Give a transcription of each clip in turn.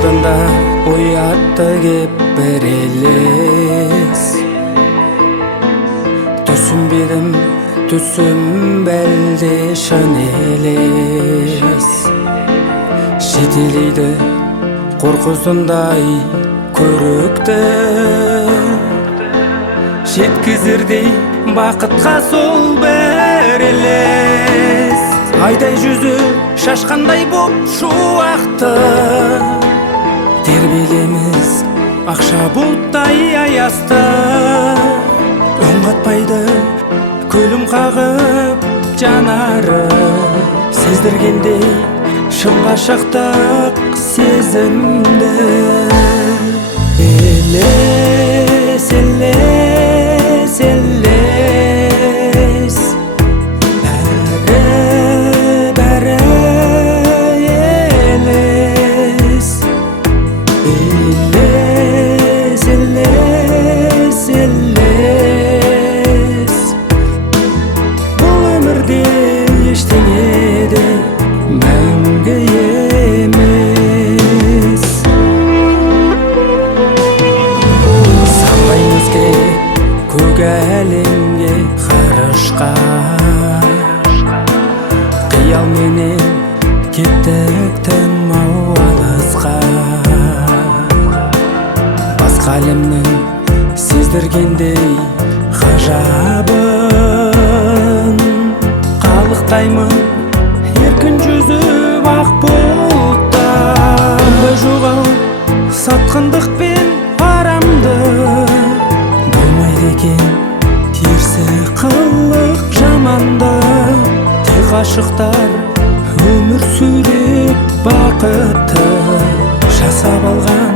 алдында уятты кеп бір елес. Түсінбедім, түсім бәлде шын елес. Жетелейді қорқызындай көрікті, жеткізердей бақытқа сол бір елес. Айдай жүзі шашқандай боп шуақты, тербелеміз ақша бұлттай аясты. Үн қатпайды көлім қағып жанары, сездіргендей шын ғашықтық сезімді. Елес, елес, елес, бәрі елес. Елес, елес, елес. Бұл өмірде ештеңе де мәңгі емес. Самғаймыз керек көк әлемге ғарышқа, қиялменен кеттік тым алысқа. Басқа әлемнің сездіргендей ғажабын, қалықтаймын еркін жүзіп ақ бұлтта. Жоғал сатқындық пен арамды, болмайды екен терсі қылық жаманды. Тек ғашықтар өмір сүрет бақытты, жасап алған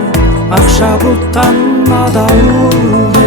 ақша бұлттан адалды.